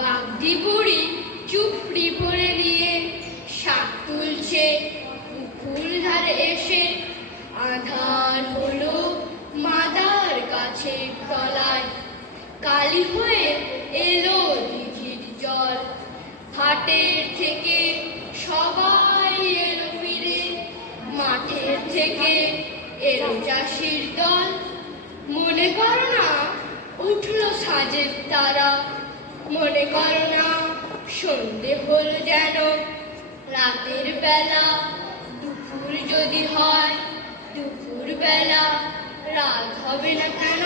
বাগদি বুড়ি চুপড়ি পরে নিয়ে শাক তুলছে পুকুর ধারে এসে। আধার হলো মাদার গাছের তলায়, কালি হয়ে এলো দিঘির জল। হাটের থেকে সবাই এলো ফিরে, মাঠের থেকে এলো চাষির দল। মনে করো না উঠলো সাজের তারা, মনে করো না সন্ধে হলো যেন রাতের বেলা। দুপুর যদি হয় দুপুর বেলা, রাত হবে না কেন?